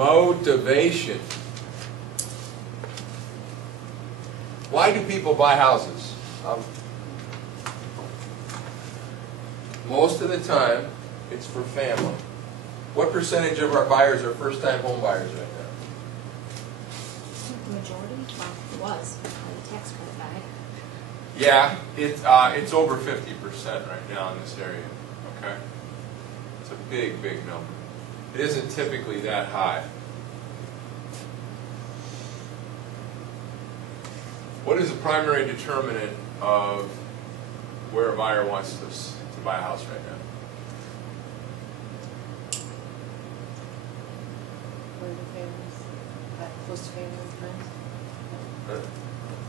Motivation. Why do people buy houses? Most of the time, it's for family. What percentage of our buyers are first-time home buyers right now? The majority? Well, it was, by the tax credit guy. Yeah, it's over 50% right now in this area, okay? It's a big, big number. It isn't typically that high. What is the primary determinant of where a buyer wants to buy a house right now? Where the families, close to family and friends.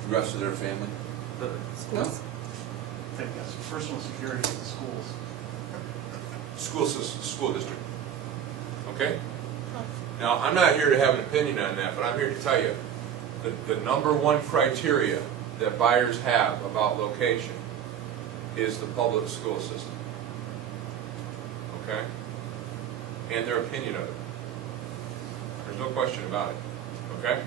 The rest of their family? Schools? I think that's personal security of the schools. School system, school district. Okay? Now, I'm not here to have an opinion on that, but I'm here to tell you the number one criteria that buyers have about location is the public school system. Okay? And their opinion of it. There's no question about it. Okay?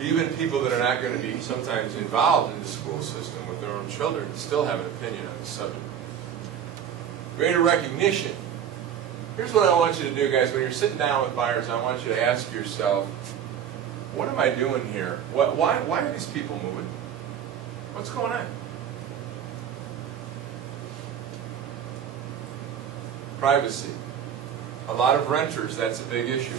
Even people that are not going to be sometimes involved in the school system with their own children still have an opinion on the subject. Greater recognition. Here's what I want you to do, guys. When you're sitting down with buyers, I want you to ask yourself, what am I doing here? Why are these people moving? What's going on? Privacy. A lot of renters, that's a big issue.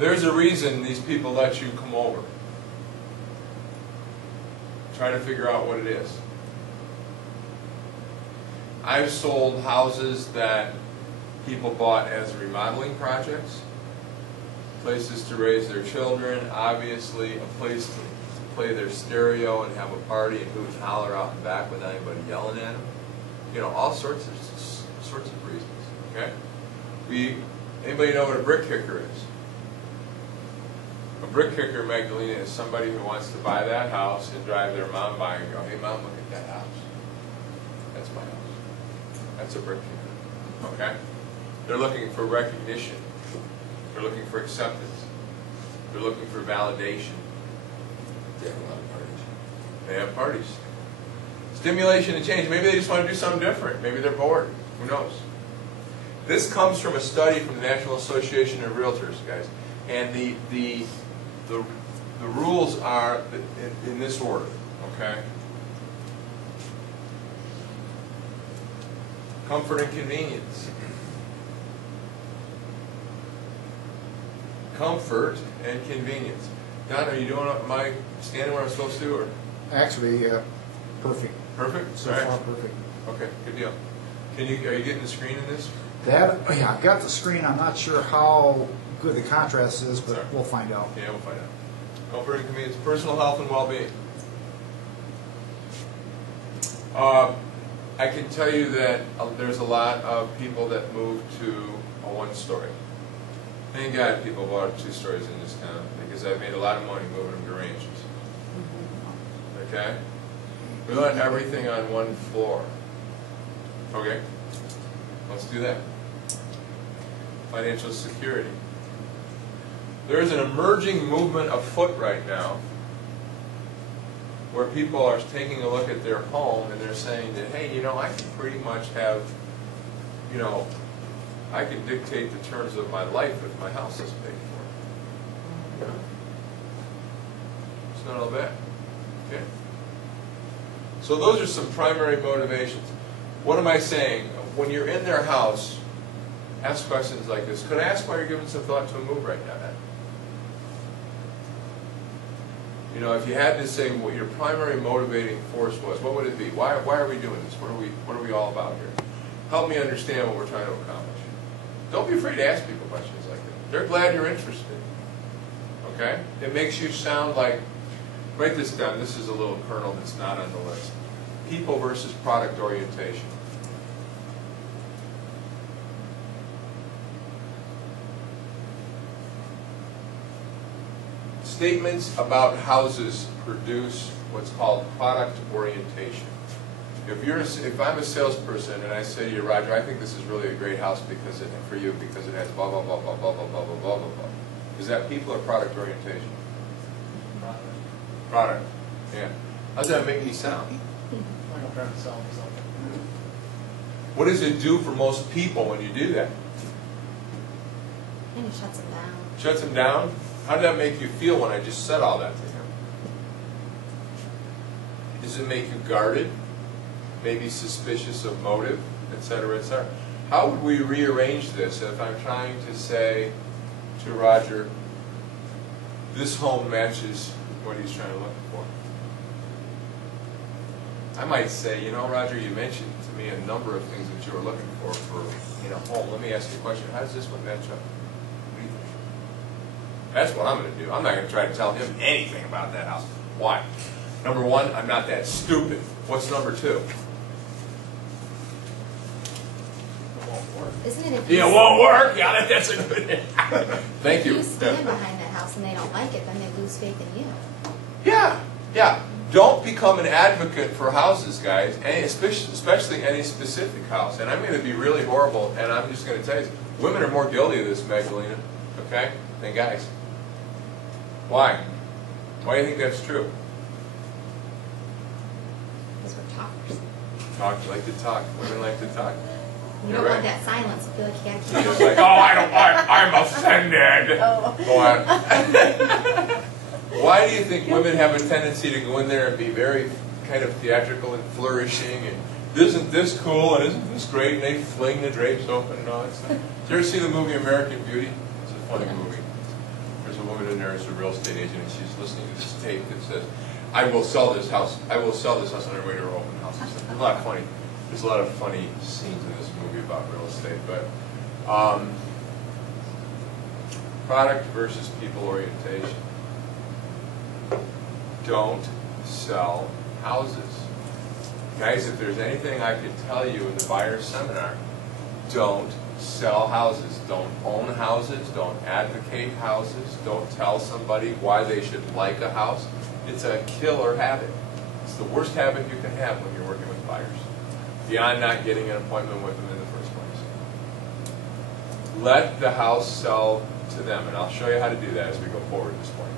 There's a reason these people let you come over. Try to figure out what it is. I've sold houses that people bought as remodeling projects, places to raise their children, obviously a place to play their stereo and have a party and hoot and holler out and back without anybody yelling at them. You know, all sorts of reasons. Okay? Anybody know what a brick kicker is? A brick kicker, Magdalena, is somebody who wants to buy that house and drive their mom by and go, hey mom, look at that house. That's my house. That's a brick kicker. Okay? They're looking for recognition. They're looking for acceptance. They're looking for validation. They have a lot of parties. They have parties. Stimulation and change. Maybe they just want to do something different. Maybe they're bored. Who knows? This comes from a study from the National Association of Realtors, guys. And the rules are in this order, okay? Comfort and convenience. Comfort and convenience. Don, are you doing? Am I standing where I'm supposed to, or? Actually, perfect. Perfect. So far, perfect. Okay, good deal. Are you getting the screen in this? Yeah, I've got the screen. I'm not sure how good the contrast is, but Sorry. we'll find out. Yeah, we'll find out. Comfort and convenience, personal health and well-being. I can tell you that there's a lot of people that move to a one-story. Thank God people bought 2 stories in this town, because I've made a lot of money moving them to ranches. Okay? We want everything on one floor. Okay? Let's do that. Financial security. There's an emerging movement afoot right now where people are taking a look at their home and they're saying that, hey, you know, I can pretty much have, you know, I can dictate the terms of my life if my house is paid for. You know? It's not all bad. Okay? So those are some primary motivations. What am I saying? When you're in their house, ask questions like this. Could I ask why you're giving some thought to a move right now? You know, if you had to say what your primary motivating force was, what would it be? Why are we doing this? What are we all about here? Help me understand what we're trying to accomplish. Don't be afraid to ask people questions like that. They're glad you're interested. Okay? It makes you sound like, write this down. This is a little kernel that's not on the list. People versus product orientation. Statements about houses produce what's called product orientation. If I'm a salesperson and I say to you, Roger, I think this is really a great house for you because it has blah, blah, blah, blah, blah, blah, blah, blah, blah, blah, blah. Is that people or product orientation? Product, yeah. How's that make me sound? I'm not trying to sell them something. What does it do for most people when you do that? And it shuts them down. Shuts them down? How did that make you feel when I just said all that to him? Does it make you guarded? Maybe suspicious of motive, et cetera, et cetera? How would we rearrange this if I'm trying to say to Roger, this home matches what he's trying to look for? I might say, you know, Roger, you mentioned to me a number of things that you were looking for in a home. Let me ask you a question. How does this one match up? What do you think? That's what I'm going to do. I'm not going to try to tell him anything about that house. Why? Number one, I'm not that stupid. What's number two? It won't work. Isn't it if Yeah, it won't work. Yeah, that's a good. Thank if you. you stand behind that house and they don't like it, then they lose faith in you. Yeah, yeah. Don't become an advocate for houses, guys, especially any specific house. And I'm going to be really horrible, and I'm just going to tell you, women are more guilty of this, Magdalena, okay, than guys. Why? Why do you think that's true? Because we're talkers. Talk like to talk. Women like to talk. You You're don't right. want that silence. I feel like you gotta keep You're it. just like, oh, I'm offended. Oh. Go on. Why do you think women have a tendency to go in there and be very kind of theatrical and flourishing and isn't this cool and isn't this great, and they fling the drapes open and all that stuff? Did you ever see the movie American Beauty? It's a funny movie. There's a woman in there who's a real estate agent, and she's listening to this tape that says, I will sell this house. I will sell this house on her way to her open house. There's a lot of funny. There's a lot of funny scenes in this movie about real estate, but product versus people orientation. Don't sell houses. Guys, if there's anything I could tell you in the buyer's seminar, don't sell houses. Don't own houses. Don't advocate houses. Don't tell somebody why they should like a house. It's a killer habit. It's the worst habit you can have when you're working with buyers, beyond not getting an appointment with them in the first place. Let the house sell to them, and I'll show you how to do that as we go forward this morning.